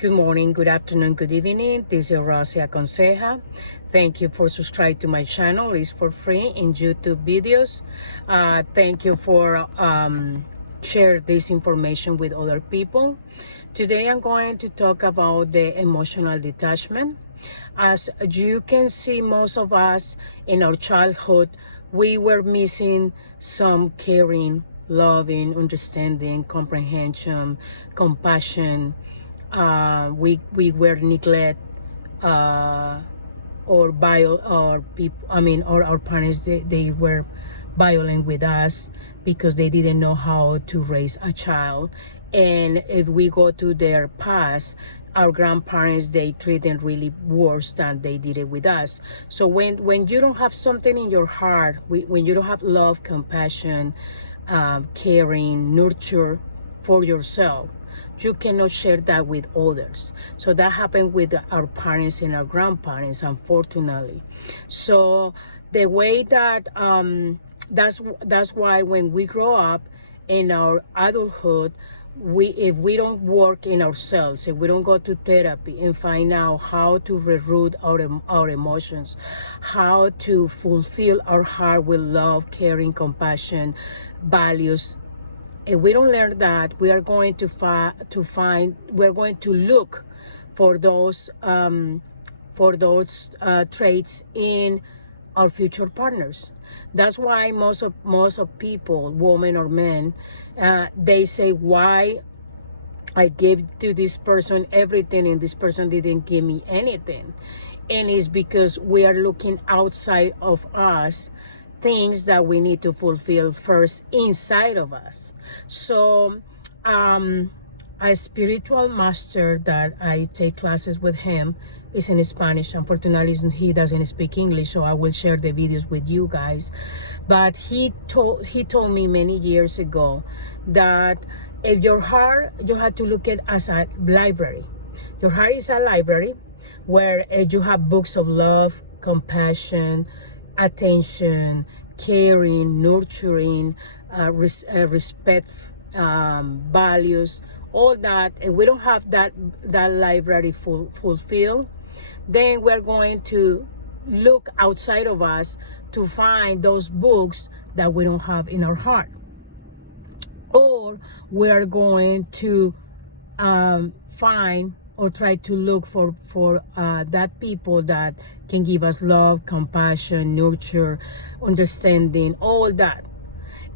Good morning, good afternoon, good evening. This is Rosia Conseja. Thank you for subscribing to my channel. It's for free in YouTube videos. Thank you for share this information with other people. Today I'm going to talk about the emotional detachment. As you can see, most of us in our childhood, we were missing some caring, loving, understanding, comprehension, compassion. We were neglect, uh, or people. I mean, or our parents they were violent with us because they didn't know how to raise a child. And if we go to their past, our grandparents, they treat them really worse than they did it with us. So when you don't have something in your heart, when you don't have love, compassion, caring, nurture for yourself, you cannot share that with others. So that happened with our parents and our grandparents, unfortunately. So the way that that's why when we grow up in our adulthood, if we don't work in ourselves, if we don't go to therapy and find out how to reroute our emotions, how to fulfill our heart with love, caring, compassion, values, if we don't learn that, we are going to find we're going to look for those traits in our future partners. That's why most of people, women or men, they say, why I gave to this person everything and this person didn't give me anything. And it's because we are looking outside of us, things that we need to fulfill first inside of us. So a spiritual master that I take classes with him is in Spanish. Unfortunately, he doesn't speak English, so I will share the videos with you guys. But he told me many years ago that if your heart, you have to look at it as a library. Your heart is a library where you have books of love, compassion, attention, caring, nurturing, respect, values, all that. And we don't have that library fulfilled, then we're going to look outside of us to find those books that we don't have in our heart, or we are going to find or try to look for that people that can give us love, compassion, nurture, understanding, all that.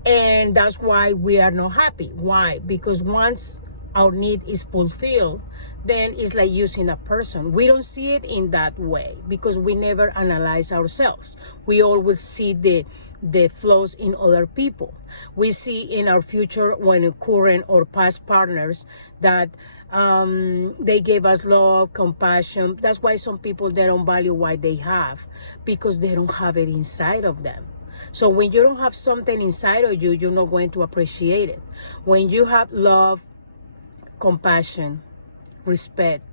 And that's why we are not happy. Why? Because once our need is fulfilled, then it's like using a person. We don't see it in that way because we never analyze ourselves. We always see the flaws in other people. We see in our future, when current or past partners, that they gave us love, compassion. That's why some people, they don't value what they have, because they don't have it inside of them. So when you don't have something inside of you, you're not going to appreciate it. When you have love, compassion, respect,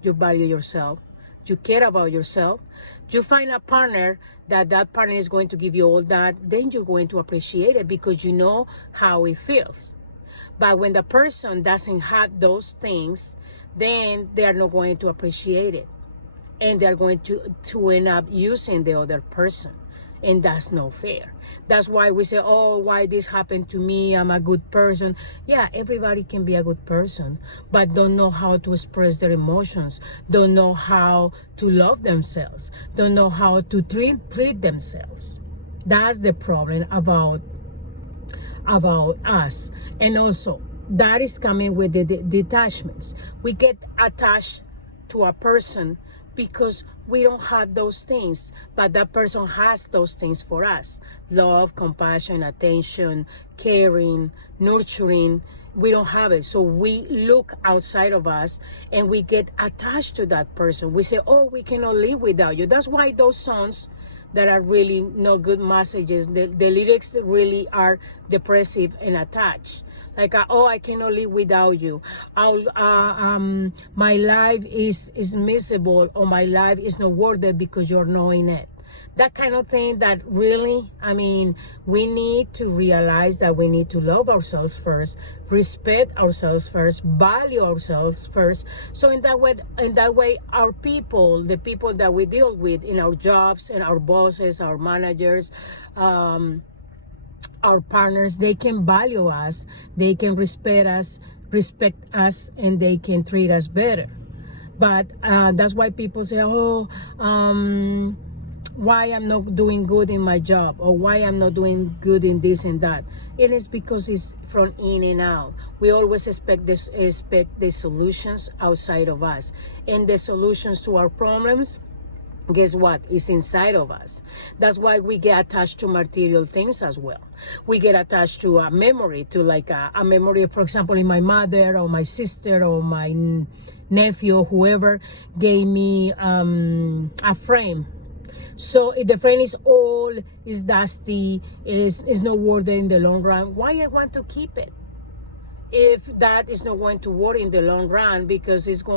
you value yourself, you care about yourself, you find a partner that partner is going to give you all that, then you're going to appreciate it because you know how it feels. But when the person doesn't have those things, then they are not going to appreciate it, and they're going to end up using the other person, and that's not fair. That's why we say, oh, why this happened to me, I'm a good person. Yeah, everybody can be a good person, but don't know how to express their emotions, don't know how to love themselves, don't know how to treat themselves. That's the problem about us. And also, that is coming with the detachments. We get attached to a person because we don't have those things, but that person has those things for us: love, compassion, attention, caring, nurturing. We don't have it, so we look outside of us and we get attached to that person. We say, oh, we cannot live without you. That's why those songs that are really no good messages, the lyrics really are depressive and attached. Like, oh, I cannot live without you. My life is miserable, or my life is not worth it because you're not in it. That kind of thing that really, I mean, we need to realize that we need to love ourselves first, respect ourselves first, value ourselves first. So in that way, our people, the people that we deal with in our jobs and our bosses, our managers, our partners, they can value us, they can respect us, and they can treat us better. But that's why people say, oh, why I'm not doing good in my job, or why I'm not doing good in this and that. It is because it's from in and out. We always expect the solutions outside of us, and the solutions to our problems, guess what, is inside of us. That's why we get attached to material things as well. We get attached to a memory, to like a memory, for example, in my mother or my sister or my nephew, whoever gave me a frame. So if the frame is old, is dusty, is not worth it in the long run, why I want to keep it? If that is not going to work in the long run, because it's not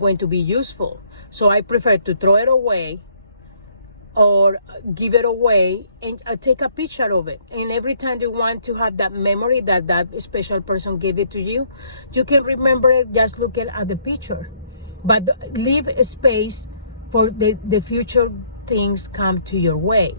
going to be useful. So I prefer to throw it away or give it away and take a picture of it. And every time you want to have that memory that that special person gave it to you, you can remember it just looking at the picture. But leave a space for the future things come to your way.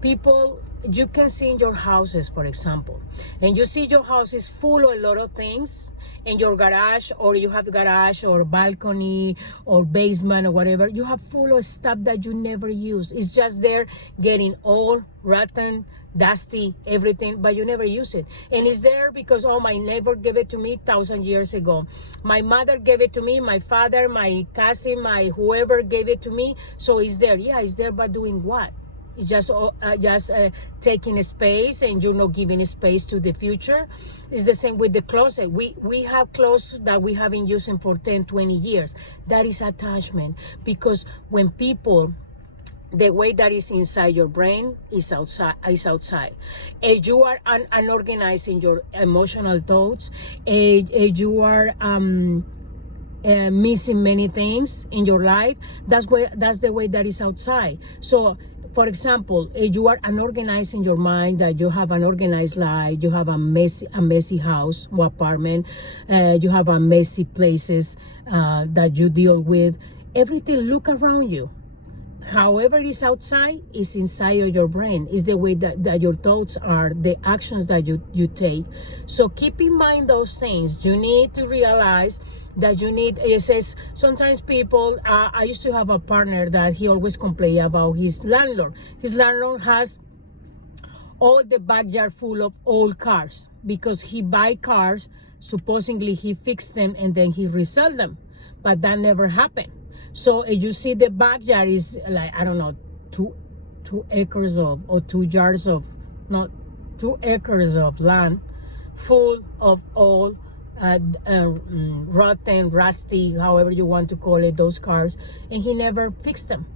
People, you can see in your houses, for example, and you see your house is full of a lot of things, in your garage, or you have garage or balcony or basement or whatever, you have full of stuff that you never use. It's just there getting old, rotten, dusty, everything, but you never use it. And it's there because, oh, my neighbor gave it to me 1,000 years ago. My mother gave it to me, my father, my cousin, my whoever gave it to me. So it's there. Yeah, it's there, but doing what? It's just taking space, and you're not giving space to the future. It's the same with the closet. We have clothes that we have been using for 10, 20 years. That is attachment, because when people, the way that is inside your brain is outside. If you are unorganized in your emotional thoughts, if you are missing many things in your life, that's the way that is outside. So for example, if you are unorganized in your mind, that you have an organized life, you have a messy house or apartment, you have a messy places that you deal with, everything look around you. However it is outside, is inside of your brain. Is the way that your thoughts are, the actions that you take. So keep in mind those things. You need to realize that it says, sometimes people, I used to have a partner that he always complained about his landlord. His landlord has all the backyard full of old cars, because he buy cars, supposedly he fixed them and then he resell them. But that never happened. So if you see the backyard is like, I don't know, 2 acres or 2 yards of, not 2 acres of land full of old, rotten, rusty, however you want to call it, those cars, and he never fixed them.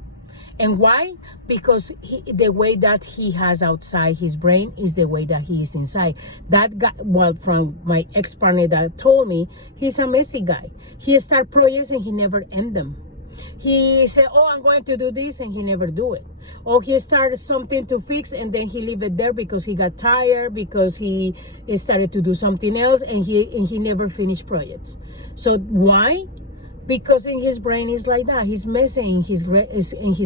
And why? Because the way that he has outside his brain is the way that he is inside. That guy, well, from my ex-partner that told me, he's a messy guy. He start projects and he never end them. He said, oh, I'm going to do this, and he never do it. Or he started something to fix, and then he leave it there because he got tired, because he started to do something else, and he never finished projects. So why? Because in his brain is like that. He's messy in his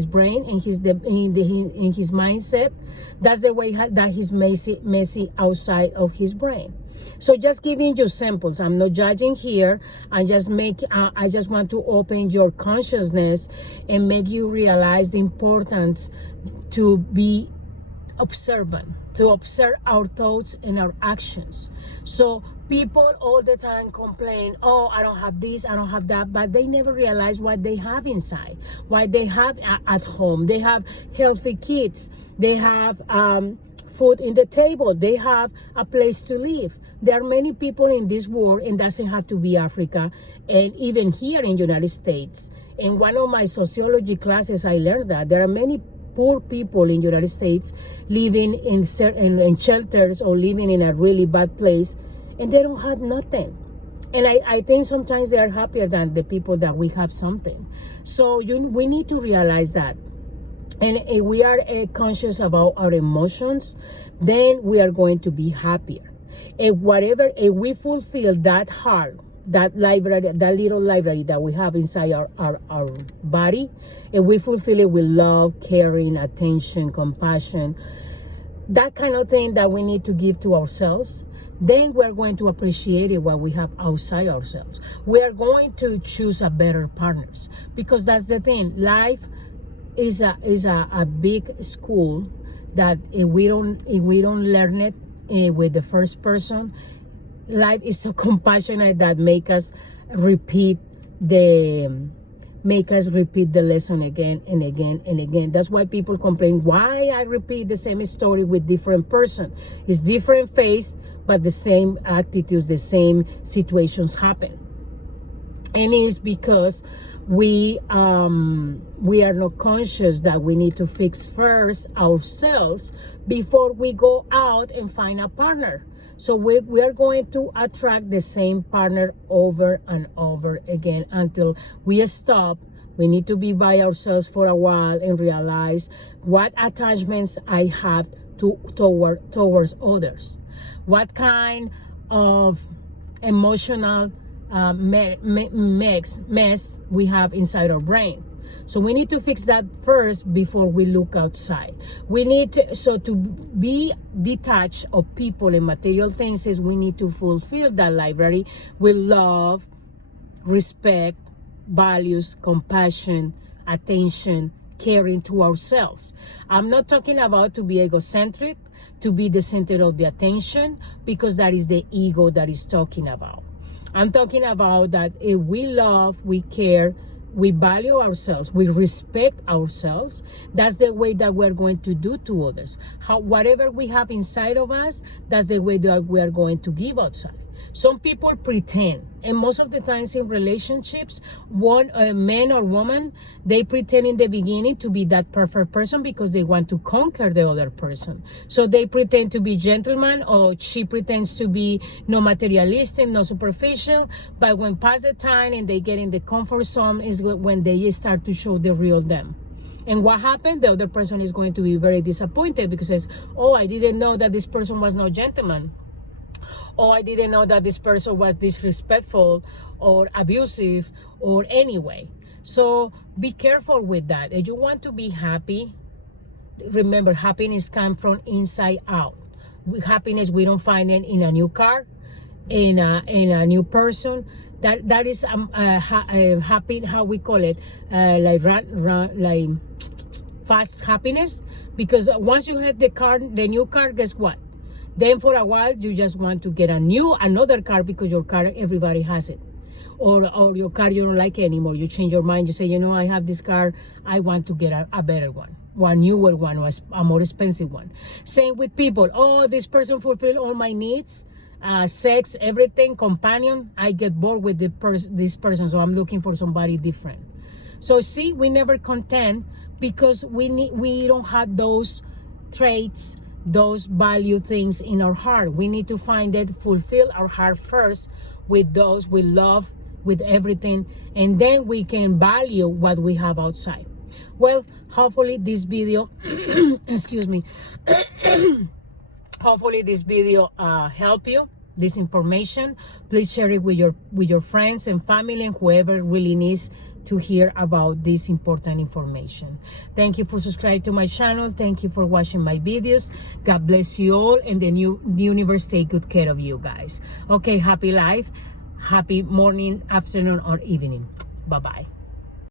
brain, in his mindset. That's the way that he's messy outside of his brain. So just giving you samples. I'm not judging here. I just want to open your consciousness and make you realize the importance to be observant, to observe our thoughts and our actions. So people all the time complain, oh, I don't have this, I don't have that, but they never realize what they have inside, what they have at home. They have healthy kids, they have food in the table, they have a place to live. There are many people in this world, and doesn't have to be Africa, and even here in the United States. In one of my sociology classes, I learned that there are many poor people in the United States living in shelters, or living in a really bad place, and they don't have nothing. And I think sometimes they are happier than the people that we have something. So we need to realize that. and if we are conscious about our emotions, then we are going to be happier. And if we fulfill that heart, that library, that little library that we have inside our body, and we fulfill it with love, caring, attention, compassion, that kind of thing that we need to give to ourselves, then we're going to appreciate it what we have outside ourselves. We are going to choose a better partners, because that's the thing. Life is a big school that if we don't learn it with the first person, life is so compassionate that repeat the make us repeat the lesson again and again and again. That's why people complain, why I repeat the same story with different person. It's different face, but the same attitudes, the same situations happen. And it's because we are not conscious that we need to fix first ourselves before we go out and find a partner. So we are going to attract the same partner over and over again until we stop. We need to be by ourselves for a while and realize what attachments I have towards others. What kind of emotional mess we have inside our brain. So we need to fix that first before we look outside. We need to be detached of people and material things is we need to fulfill that library with love, respect, values, compassion, attention, caring to ourselves. I'm not talking about to be egocentric, to be the center of the attention, because that is the ego that is talking about. I'm talking about that if we love, we care, we value ourselves, we respect ourselves, that's the way that we're going to do to others. Whatever we have inside of us, that's the way that we are going to give outside. Some people pretend, and most of the times in relationships, man or woman, they pretend in the beginning to be that perfect person because they want to conquer the other person. So they pretend to be gentleman, or she pretends to be no materialistic, no superficial. But when past the time and they get in the comfort zone is when they start to show the real them. And what happened? The other person is going to be very disappointed because says, oh, I didn't know that this person was no gentleman. Oh, I didn't know that this person was disrespectful or abusive or anyway. So be careful with that. If you want to be happy, remember, happiness comes from inside out. Happiness, we don't find it in a new car, in a new person. That is happy, how we call it, like fast happiness. Because once you have the new car, guess what? Then for a while, you just want to get another car because your car, everybody has it. Or your car, you don't like it anymore. You change your mind. You say, I have this car. I want to get a better one. One newer one, a more expensive one. Same with people. Oh, this person fulfill all my needs. Sex, everything, companion. I get bored with this person, so I'm looking for somebody different. So see, we never content because we don't have those traits, those value things in our heart. We need to find it, fulfill our heart first with those we love, with everything, and then we can value what we have outside. Well, hopefully this video excuse me hopefully this video help you, this information. Please share it with your friends and family and whoever really needs to hear about this important information. Thank you for subscribing to my channel. Thank you for watching my videos. God bless you all, and the universe take good care of you guys. Okay, happy life, happy morning, afternoon, or evening. Bye-bye.